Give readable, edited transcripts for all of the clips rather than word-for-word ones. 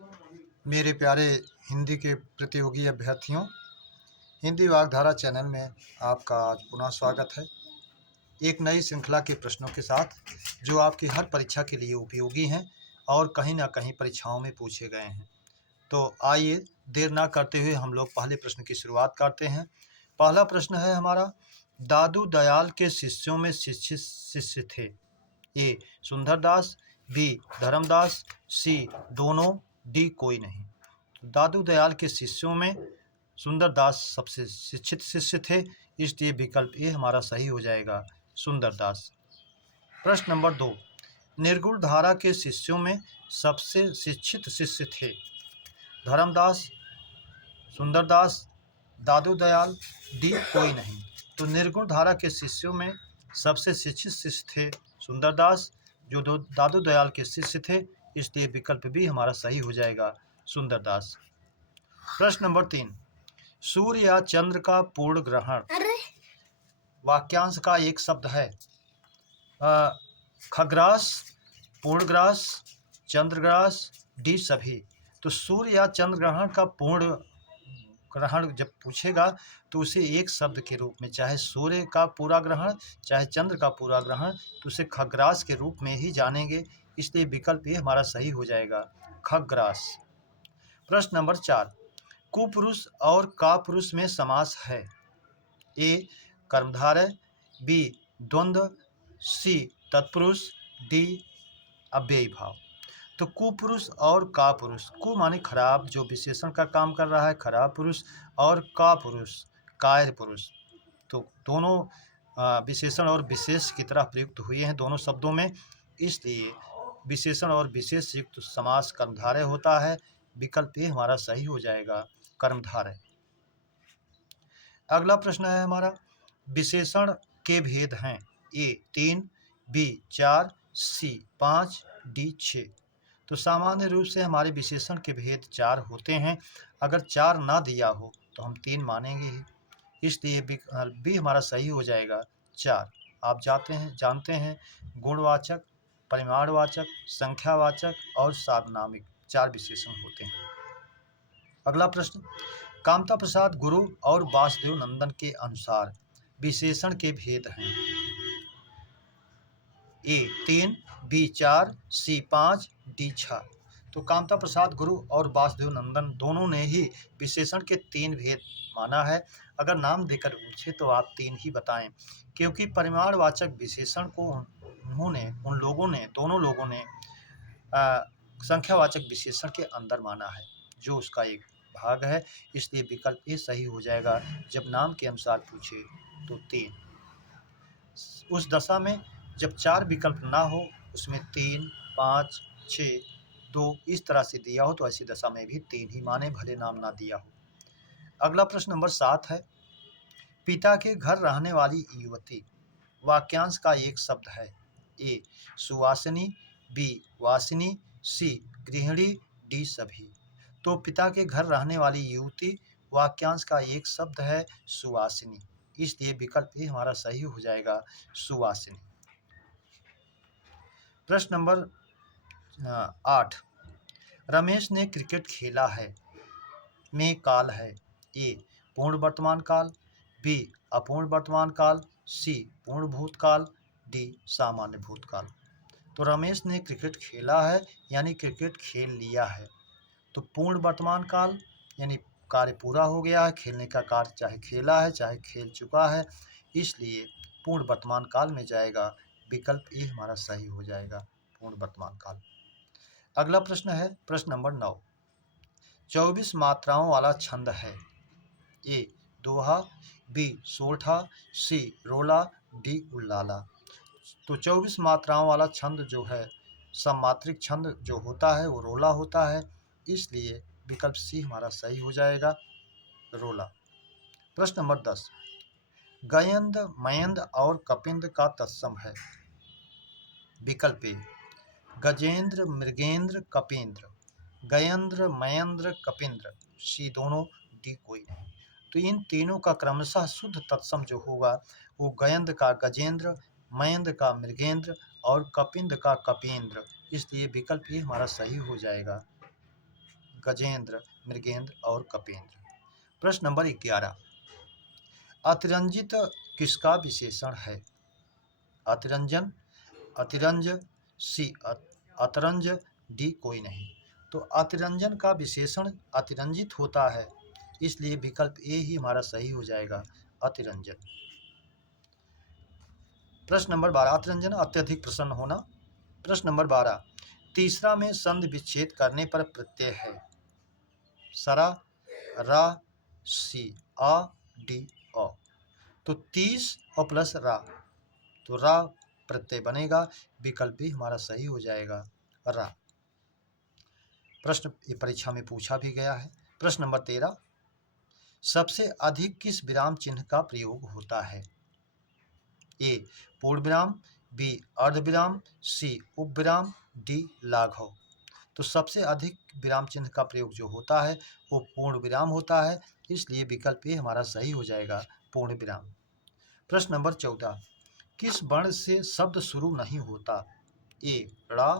मेरे प्यारे हिंदी के प्रतियोगी अभ्यर्थियों, हिंदी वाग्धारा चैनल में आपका आज पुनः स्वागत है। एक नई श्रृंखला के प्रश्नों के साथ जो आपकी हर परीक्षा के लिए उपयोगी हैं और कहीं न कहीं परीक्षाओं में पूछे गए हैं। तो आइए देर ना करते हुए हम लोग पहले प्रश्न की शुरुआत करते हैं। पहला प्रश्न है हमारा, दादू दयाल के शिष्यों में शिक्षित शिष्य थे। ए सुंदरदास, बी धर्मदास, सी दोनों, डी कोई नहीं। दादू दयाल के शिष्यों में सुंदरदास सबसे शिक्षित शिष्य थे, इसलिए विकल्प ए हमारा सही हो जाएगा, सुंदरदास। प्रश्न नंबर 2, निर्गुण धारा के शिष्यों में सबसे शिक्षित शिष्य थे। धर्मदास, सुंदरदास, दादू दयाल, डी कोई नहीं। तो निर्गुण धारा के शिष्यों में सबसे शिक्षित शिष्य थे सुंदरदास, जो दादू दयाल के शिष्य थे, इसलिए विकल्प बी हमारा सही हो जाएगा, सुंदरदास। प्रश्न नंबर 3, सूर्य या चंद्र का पूर्ण ग्रहण वाक्यांश का एक शब्द है। खग्रास, पूर्णग्रास, चंद्रग्रास, डी सभी। तो सूर्य या चंद्र ग्रहण का पूर्ण ग्रहण जब पूछेगा तो उसे एक शब्द के रूप में, चाहे सूर्य का पूरा ग्रहण चाहे चंद्र का पूरा ग्रहण, तो उसे खग्रास के रूप में ही जानेंगे, इसलिए विकल्प ये हमारा सही हो जाएगा, खग्रास। प्रश्न नंबर 4, कुपुरुष और कापुरुष में समास है। ए कर्मधारय, बी द्वंद्व, सी तत्पुरुष, डी अव्ययी भाव। तो कुपुरुष और कापुरुष, कु माने खराब, जो विशेषण का काम कर रहा है, खराब पुरुष, और कापुरुष कायर पुरुष। तो दोनों विशेषण और विशेष की तरह प्रयुक्त हुए हैं दोनों शब्दों में, इसलिए विशेषण और विशेष युक्त समास कर्मधारय होता है। विकल्प ए हमारा सही हो जाएगा, कर्मधारय। अगला प्रश्न है हमारा, विशेषण के भेद हैं। ए 3, बी 4, सी 5, डी 6। तो सामान्य रूप से हमारे विशेषण के भेद 4 होते हैं। अगर 4 ना दिया हो तो हम 3 मानेंगे ही, इसलिए बी हमारा सही हो जाएगा, 4। आप जानते हैं गुणवाचक, परिमाणवाचक, संख्यावाचक और सार्वनामिक 4 विशेषण होते हैं। अगला प्रश्न, कामता प्रसाद गुरु और वासुदेव नंदन के अनुसार विशेषण के भेद हैं। ए 3, बी 4, सी 5, डी 6। तो कामता प्रसाद गुरु और वासुदेव नंदन दोनों ने ही विशेषण के 3 भेद माना है। अगर नाम देकर पूछे तो आप 3 ही बताएं, क्योंकि परिमाणवाचक विशेषण को दोनों लोगों ने संख्यावाचक विशेषण के अंदर माना है, जो उसका एक भाग है, इसलिए विकल्प ए सही हो जाएगा। जब नाम के अनुसार पूछे तो 3। उस दशा में जब 4 विकल्प ना हो, उसमें 3, 5, 6, 2 इस तरह से दिया हो, तो ऐसी दशा में भी 3 ही माने, भले नाम ना दिया हो। अगला प्रश्न नंबर 7 है, पिता के घर रहने वाली युवती वाक्यांश का एक शब्द है। ए सुवासिनी, बी वासिनी, सी गृहिणी, डी सभी। तो पिता के घर रहने वाली युवती वाक्यांश का एक शब्द है, सुवासिनी, इसलिए विकल्प ए हमारा सही हो जाएगा, सुवासिनी। प्रश्न नंबर 8, रमेश ने क्रिकेट खेला है में काल है। ए पूर्ण वर्तमान काल, बी अपूर्ण वर्तमान काल, सी पूर्ण भूतकाल, डी सामान्य भूतकाल। तो रमेश ने क्रिकेट खेला है यानी क्रिकेट खेल लिया है। तो पूर्ण वर्तमान काल यानी कार्य पूरा हो गया है, खेलने का कार्य चाहे खेला है चाहे खेल चुका है, इसलिए पूर्ण वर्तमान काल में जाएगा, विकल्प ए हमारा सही हो जाएगा, पूर्ण वर्तमान काल। अगला प्रश्न है प्रश्न नंबर 9, 24 मात्राओं वाला छंद है। ए दोहा, बी सोरठा, सी रोला, डी उल्लाला। तो 24 मात्राओं वाला छंद जो है, सममात्रिक छंद जो होता है वो रोला होता है, इसलिए विकल्प सी हमारा सही हो जाएगा, रोला। प्रश्न नंबर 10, गयंद, मयंद और कपिंद का तत्सम है। विकल्प ए गजेंद्र, मृगेंद्र, कपींद्र। गयंद्र, मयंद्र, कपिंद्र, सी दोनों, डी कोई नहीं। तो इन तीनों का क्रमशः शुद्ध तत्सम जो होगा वो गयंद का गजेंद्र, मयंद का मृगेंद्र और कपिंद का कपींद्र, इसलिए विकल्प ये हमारा सही हो जाएगा। गजेंद्र, मृगेंद्र और कपेंद्र। प्रश्न नंबर 11, अतिरंजित किसका विशेषण है? अतिरंजन, अतिरंज, सी अतरंज, डी कोई नहीं। तो अतिरंजन का विशेषण अतिरंजित होता है, इसलिए विकल्प ए ही हमारा सही हो जाएगा, अतिरंजन। प्रश्न नंबर 12, अतिरंजन अत्यधिक प्रसन्न होना। प्रश्न नंबर 12, तीसरा में संधि विच्छेद करने पर प्रत्यय है? सरा, रा, सी, आ, डी, अ। तो 30 और प्लस रा, तो रा प्रत्यय बनेगा, विकल्प भी हमारा सही हो जाएगा, रा। प्रश्न ये परीक्षा में पूछा भी गया है। प्रश्न नंबर 13, सबसे अधिक किस विराम चिन्ह का प्रयोग होता है? ए पूर्ण विराम, बी अर्ध विराम, सी उपविराम, डी लाघव। तो सबसे अधिक विराम चिन्ह का प्रयोग जो होता है वो पूर्ण विराम होता है, इसलिए विकल्प ए हमारा सही हो जाएगा, पूर्ण विराम। प्रश्न नंबर 14, किस वर्ण से शब्द शुरू नहीं होता? ए ड़ा,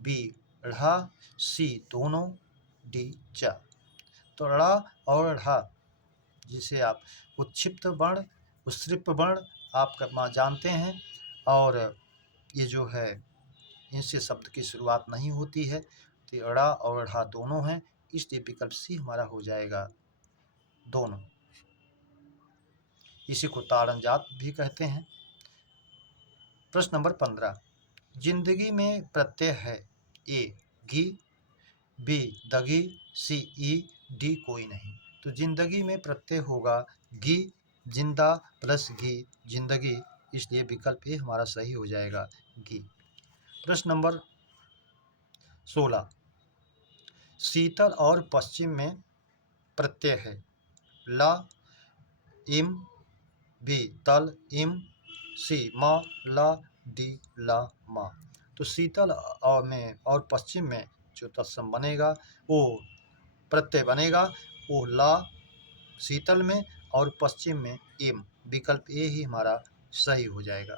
बी ढ़ा, सी दोनों, डी च। तो ड़ा और ढ़ा जिसे आप उत्क्षिप्त वर्ण, उत्सृप वर्ण आप जानते हैं, और ये जो है इनसे शब्द की शुरुआत नहीं होती है, तो अड़ा और अढ़ा दोनों हैं, इसलिए विकल्प सी हमारा हो जाएगा, दोनों। इसी को ताड़नजात भी कहते हैं। प्रश्न नंबर 15, जिंदगी में प्रत्यय है? ए घी, बी दगी, सी ई, डी कोई नहीं। तो जिंदगी में प्रत्यय होगा घी, जिंदा प्लस घी, जिंदगी, इसलिए विकल्प ए हमारा सही हो जाएगा, घी। प्रश्न नंबर 16, शीतल और पश्चिम में प्रत्यय है? ला, इम, बी तल, इम, सी मा, ला, डी ला, मा। तो शीतल और पश्चिम में जो तत्सम बनेगा वो प्रत्यय बनेगा, वो ला शीतल में और पश्चिम में इम, विकल्प ए ही हमारा सही हो जाएगा।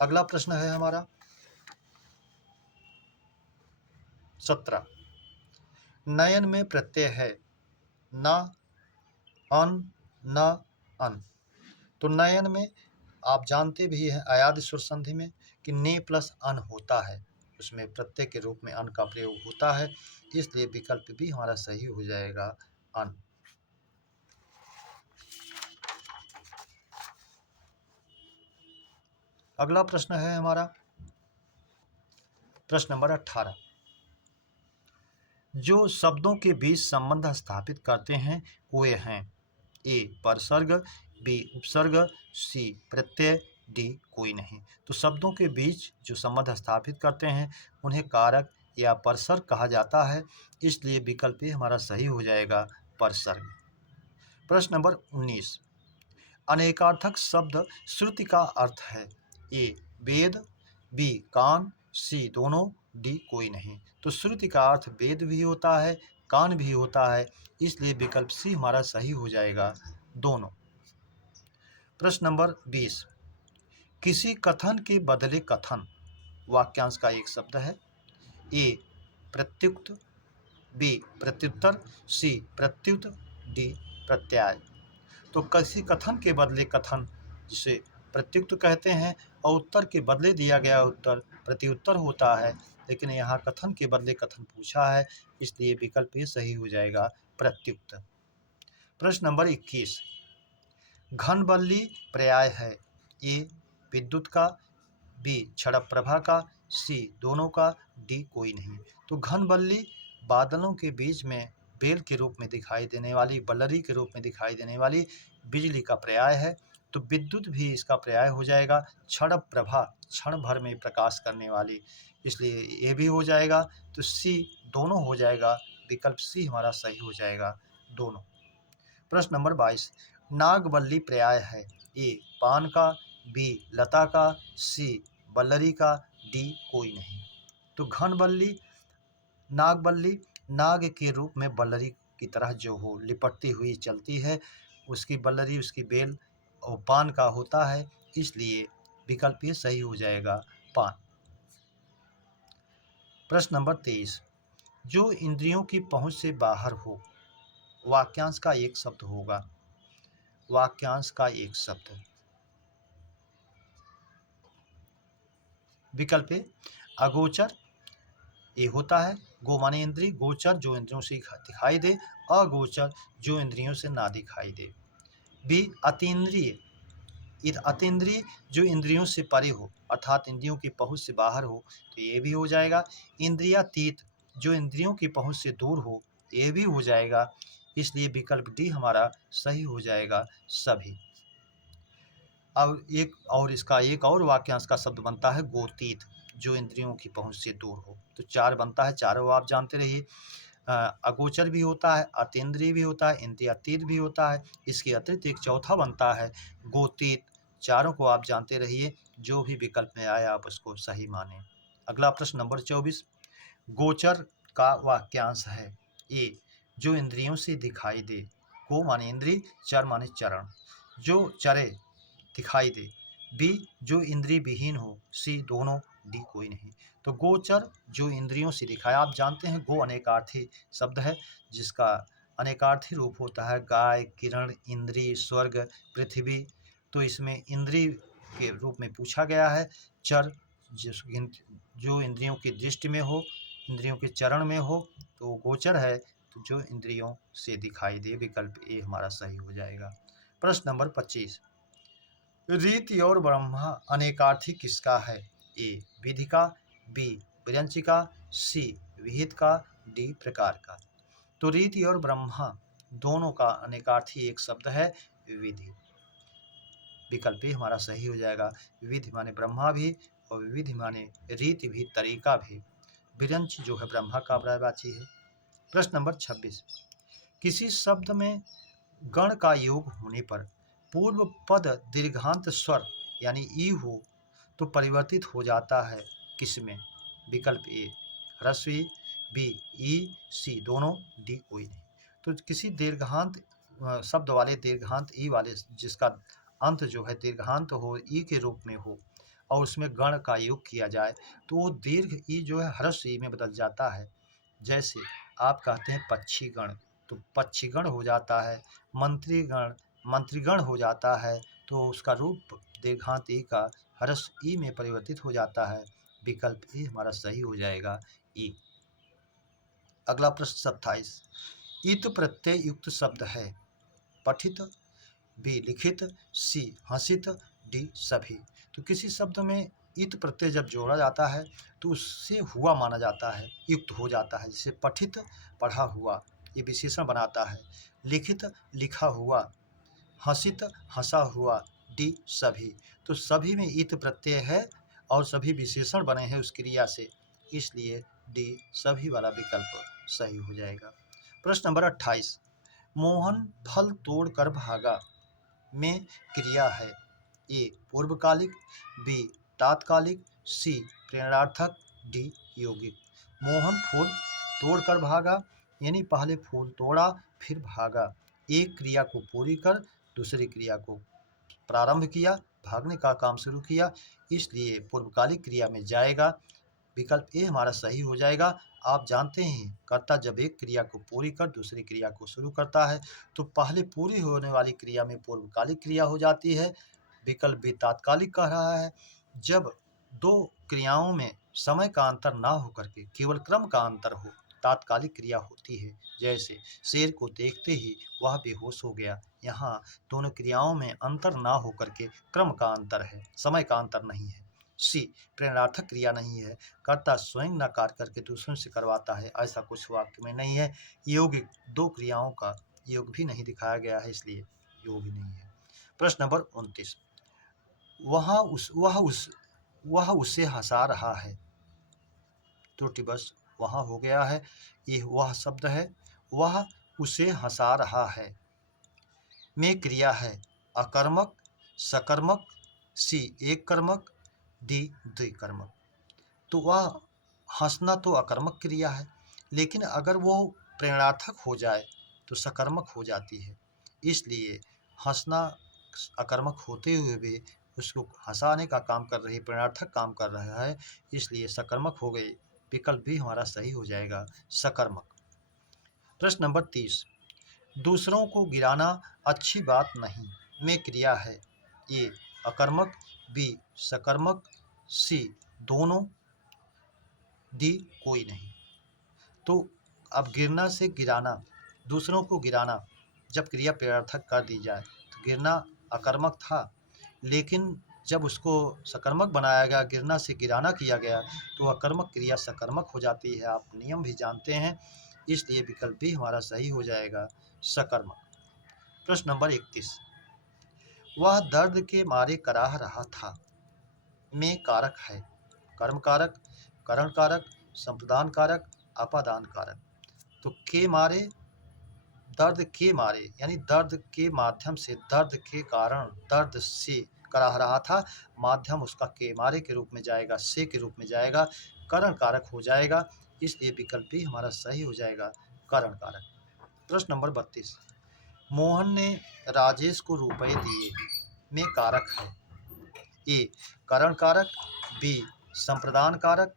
अगला प्रश्न है हमारा 17, नयन में प्रत्यय है? न, अन, न, अन। तो नयन में आप जानते भी हैं अयाद स्वर संधि में कि ने प्लस अन होता है, उसमें प्रत्यय के रूप में अन का प्रयोग होता है, इसलिए विकल्प भी हमारा सही हो जाएगा, अन। अगला प्रश्न है हमारा प्रश्न नंबर 18, जो शब्दों के बीच संबंध स्थापित करते हैं वे हैं? ए परसर्ग, बी उपसर्ग, सी प्रत्यय, डी कोई नहीं। तो शब्दों के बीच जो संबंध स्थापित करते हैं उन्हें कारक या परसर्ग कहा जाता है, इसलिए विकल्प ए हमारा सही हो जाएगा, परसर्ग। प्रश्न नंबर 19, अनेकार्थक शब्द श्रुति का अर्थ है? ए वेद, बी कान, सी दोनों, डी कोई नहीं। तो श्रुति का अर्थ वेद भी होता है, कान भी होता है, इसलिए विकल्प सी हमारा सही हो जाएगा, दोनों। प्रश्न नंबर 20, किसी कथन के बदले कथन वाक्यांश का एक शब्द है? ए प्रत्युक्त, बी प्रत्युत्तर, सी प्रत्युत, डी प्रत्याय। तो किसी कथन के बदले कथन जिसे प्रत्युक्त कहते हैं, और उत्तर के बदले दिया गया उत्तर प्रत्युत्तर होता है, लेकिन यहाँ कथन के बदले कथन पूछा है, इसलिए विकल्प ये सही हो जाएगा, प्रत्युक्त। प्रश्न नंबर 21, घनबल्ली पर्याय है? ए विद्युत का, बी क्षणभ प्रभा का, सी दोनों का, डी कोई नहीं। तो घनबल्ली बादलों के बीच में बेल के रूप में दिखाई देने वाली, बल्लरी के रूप में दिखाई देने वाली बिजली का पर्याय है, तो विद्युत भी इसका पर्याय हो जाएगा। क्षणभ प्रभा क्षण भर में प्रकाश करने वाली, इसलिए ये भी हो जाएगा, तो सी दोनों हो जाएगा, विकल्प सी हमारा सही हो जाएगा, दोनों। प्रश्न नंबर 22, नागबल्ली पर्याय है? ए पान का, बी लता का, सी बल्लरी का, डी कोई नहीं। तो घनबल्ली नागबल्ली नाग के रूप में बल्लरी की तरह जो हो लिपटती हुई चलती है, उसकी बल्लरी, उसकी बेल और पान का होता है, इसलिए विकल्प ये सही हो जाएगा, पान। प्रश्न नंबर 23, जो इंद्रियों की पहुंच से बाहर हो। वाक्यांश का एक शब्द होगा। वाक्यांश का एक शब्द। विकल्प ए अगोचर, ये होता है गो माने इंद्रिय, गोचर जो इंद्रियों से दिखाई दे, अगोचर जो इंद्रियों से ना दिखाई दे। बी अतीन्द्रिय, अतीन्द्रिय जो इंद्रियों से परे हो अर्थात इंद्रियों की पहुंच से बाहर हो, तो ये भी हो जाएगा। इंद्रियातीत जो इंद्रियों की पहुंच से दूर हो, ये भी हो जाएगा। इसलिए विकल्प डी हमारा सही हो जाएगा सभी। अब एक और इसका एक और वाक्यांश का शब्द बनता है गोतीत, जो इंद्रियों की पहुंच से दूर हो। तो चार बनता है, चारों आप जानते रहिए। अगोचर भी होता है, अतीन्द्रिय भी होता है, इंद्रियातीत भी होता है। इसके अतिरिक्त एक चौथा बनता है गोतीत। चारों को आप जानते रहिए, जो भी विकल्प में आए आप उसको सही माने। अगला प्रश्न नंबर 24। गोचर का वाक्यांश है ए जो इंद्रियों से दिखाई दे, को माने इंद्रिय, चर माने चरण, जो चरे दिखाई दे। बी जो इंद्रिय विहीन हो, सी दोनों, डी कोई नहीं। तो गोचर जो इंद्रियों से दिखाए, आप जानते हैं गो अनेकार्थी शब्द है, जिसका अनेकार्थी रूप होता है गाय, किरण, इंद्रिय, स्वर्ग, पृथ्वी। तो इसमें इंद्रिय के रूप में पूछा गया है। चर जो इंद्रियों की दृष्टि में हो, इंद्रियों के चरण में हो, तो गोचर है, तो जो इंद्रियों से दिखाई दे। विकल्प ए हमारा सही हो जाएगा। प्रश्न नंबर 25। रीति और ब्रह्मा अनेकार्थी किसका है? ए विधि का, बी व्यंजक का, सी विहित का, डी प्रकार का। तो रीति और ब्रह्मा दोनों का अनेकार्थी एक शब्द है विधि। विकल्प ए हमारा सही हो जाएगा। विधि माने ब्रह्मा भी और विधि माने रीति भी, तरीका भी। विरंच जो है ब्रह्मा का पर्यायवाची है। प्रश्न नंबर 26। किसी शब्द में गण का योग होने पर पूर्व पद दीर्घांत स्वर यानी ई हो तो परिवर्तित हो जाता है किसमें? विकल्प ए ह्रस्व ई, बी ई, सी दोनों, डी कोई नहीं। तो किसी दीर्घांत शब्द वाले दीर्घांत ई वाले जिसका अंत जो है दीर्घांत हो, ई के रूप में हो, और उसमें गण का योग किया जाए, तो वो दीर्घ ई जो है ह्रस्व ई में बदल जाता है। जैसे आप कहते हैं पक्षीगण, तो पक्षीगण हो जाता है। मंत्रीगण, मंत्रीगण हो जाता है। तो उसका रूप दीर्घांत ई का ह्रस्व ई में परिवर्तित हो जाता है। विकल्प ए हमारा सही हो जाएगा, ई। अगला प्रश्न 27। इत प्रत्यय युक्त शब्द है। पठित, बी लिखित, सी हसित, डी सभी। तो किसी शब्द में इत प्रत्यय जब जोड़ा जाता है तो उससे हुआ माना जाता है, युक्त हो जाता है। जैसे पठित, पढ़ा हुआ, ये विशेषण बनाता है। लिखित, लिखा हुआ। हसित, हंसा हुआ, डी सभी। तो सभी में इत प्रत्यय है और सभी विशेषण बने हैं उस क्रिया से, इसलिए डी सभी वाला विकल्प सही हो जाएगा। प्रश्न नंबर 28। मोहन फल तोड़ कर भागा में क्रिया है। ए पूर्वकालिक, बी तात्कालिक, सी प्रेरणार्थक, डी यौगिक। मोहन फूल तोड़ कर भागा यानी पहले फूल तोड़ा फिर भागा। एक क्रिया को पूरी कर दूसरी क्रिया को प्रारंभ किया, भागने का काम शुरू किया, इसलिए पूर्वकालिक क्रिया में जाएगा। विकल्प ए हमारा सही हो जाएगा। आप जानते हैं कर्ता जब एक क्रिया को पूरी कर दूसरी क्रिया को शुरू करता है तो पहले पूरी होने वाली क्रिया में पूर्वकालिक क्रिया हो जाती है। विकल्प भी तात्कालिक कह रहा है। जब दो क्रियाओं में समय का अंतर ना होकर के केवल क्रम का अंतर हो, तात्कालिक क्रिया होती है। जैसे शेर को देखते ही वह बेहोश हो गया, यहाँ दोनों क्रियाओं में अंतर ना होकर के क्रम का अंतर है, समय का अंतर नहीं है। सी प्रेरणार्थक क्रिया नहीं है, कर्ता स्वयं न कार्य करके दूसरों से करवाता है, ऐसा कुछ वाक्य में नहीं है। यौगिक दो क्रियाओं का योग भी नहीं दिखाया गया है, इसलिए योग ही नहीं है। प्रश्न नंबर 29। वह उसे हंसा रहा है। त्रुटि बस वहाँ हो गया है, ये वह शब्द है, वह उसे हंसा रहा है में क्रिया है अकर्मक, सकर्मक, सी एक कर्मक, डी द्विकर्मक। तो वह हंसना तो अकर्मक क्रिया है, लेकिन अगर वो प्रेरणार्थक हो जाए तो सकर्मक हो जाती है। इसलिए हंसना अकर्मक होते हुए भी उसको हंसाने का काम कर रही, प्रेरणार्थक काम कर रहा है, इसलिए सकर्मक हो गई। विकल्प भी हमारा सही हो जाएगा सकर्मक। प्रश्न नंबर 30, दूसरों को गिराना अच्छी बात नहीं में क्रिया है। ए अकर्मक, बी सकर्मक, सी दोनों, डी कोई नहीं। तो अब गिरना से गिराना, दूसरों को गिराना जब क्रिया पेड़ार्थक कर दी जाए तो गिरना अकर्मक था, लेकिन जब उसको सकर्मक बनाया गया, गिरना से गिराना किया गया, तो अकर्मक क्रिया सकर्मक हो जाती है। आप नियम भी जानते हैं, इसलिए विकल्प भी हमारा सही हो जाएगा सकर्मक। प्रश्न नंबर 31, वह दर्द के मारे कराह रहा था में कारक है। कर्म कारक, करण कारक, संप्रदान कारक, अपादान कारक। तो के मारे, दर्द के मारे यानी दर्द के माध्यम से, दर्द के कारण, दर्द से कराह रहा था, माध्यम उसका के मारे के रूप में जाएगा, से के रूप में जाएगा, करण कारक हो जाएगा, इसलिए विकल्प भी हमारा सही हो जाएगा करण कारक। प्रश्न नंबर 32, मोहन ने राजेश को रुपए दिए में कारक है। ए करण कारक, बी संप्रदान कारक,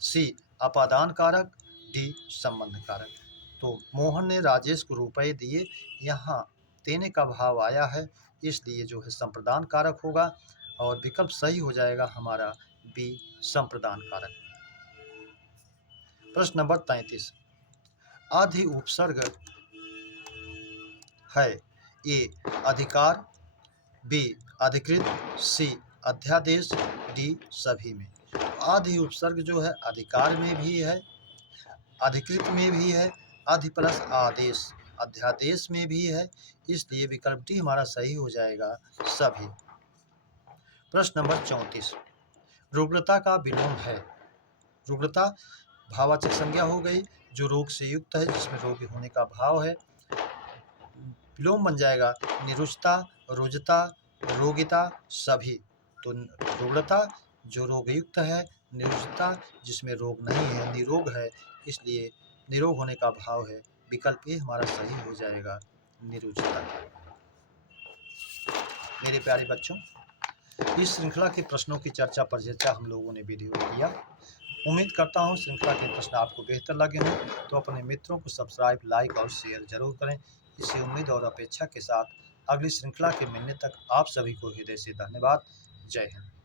सी अपादान कारक, डी संबंध कारक। तो मोहन ने राजेश को रुपए दिए, यहाँ देने का भाव आया है, इसलिए जो है संप्रदान कारक होगा और विकल्प सही हो जाएगा हमारा बी संप्रदान कारक। प्रश्न नंबर 33, आधि उपसर्ग है। ए अधिकार, बी अधिकृत, सी अध्यादेश, डी सभी में। आधि उपसर्ग जो है अधिकार में भी है, अधिकृत में भी है, अधि प्लस आदेश अध्यादेश में भी है, इसलिए विकल्प डी हमारा सही हो जाएगा सभी। प्रश्न नंबर 34, रुग्णता का विलोम है। रुग्णता भाववाचक संज्ञा हो गई जो रोग से युक्त है, जिसमें रोगी होने का भाव है, विलोम बन जाएगा निरुचता, रुजता, रोगिता, सभी। तो रुग्णता जो रोगयुक्त है, निरुचता जिसमें रोग नहीं है, निरोग है, इसलिए निरोग होने का भाव है, विकल्प ए हमारा सही हो जाएगा निरुचता। मेरे प्यारे बच्चों, इस श्रृंखला के प्रश्नों की चर्चा परिचर्चा हम लोगों ने वीडियो में किया। उम्मीद करता हूँ श्रृंखला के प्रश्न आपको बेहतर लगे हों, तो अपने मित्रों को सब्सक्राइब, लाइक और शेयर जरूर करें। इसी उम्मीद और अपेक्षा के साथ अगली श्रृंखला के मिलने तक आप सभी को हृदय से धन्यवाद। जय हिंद।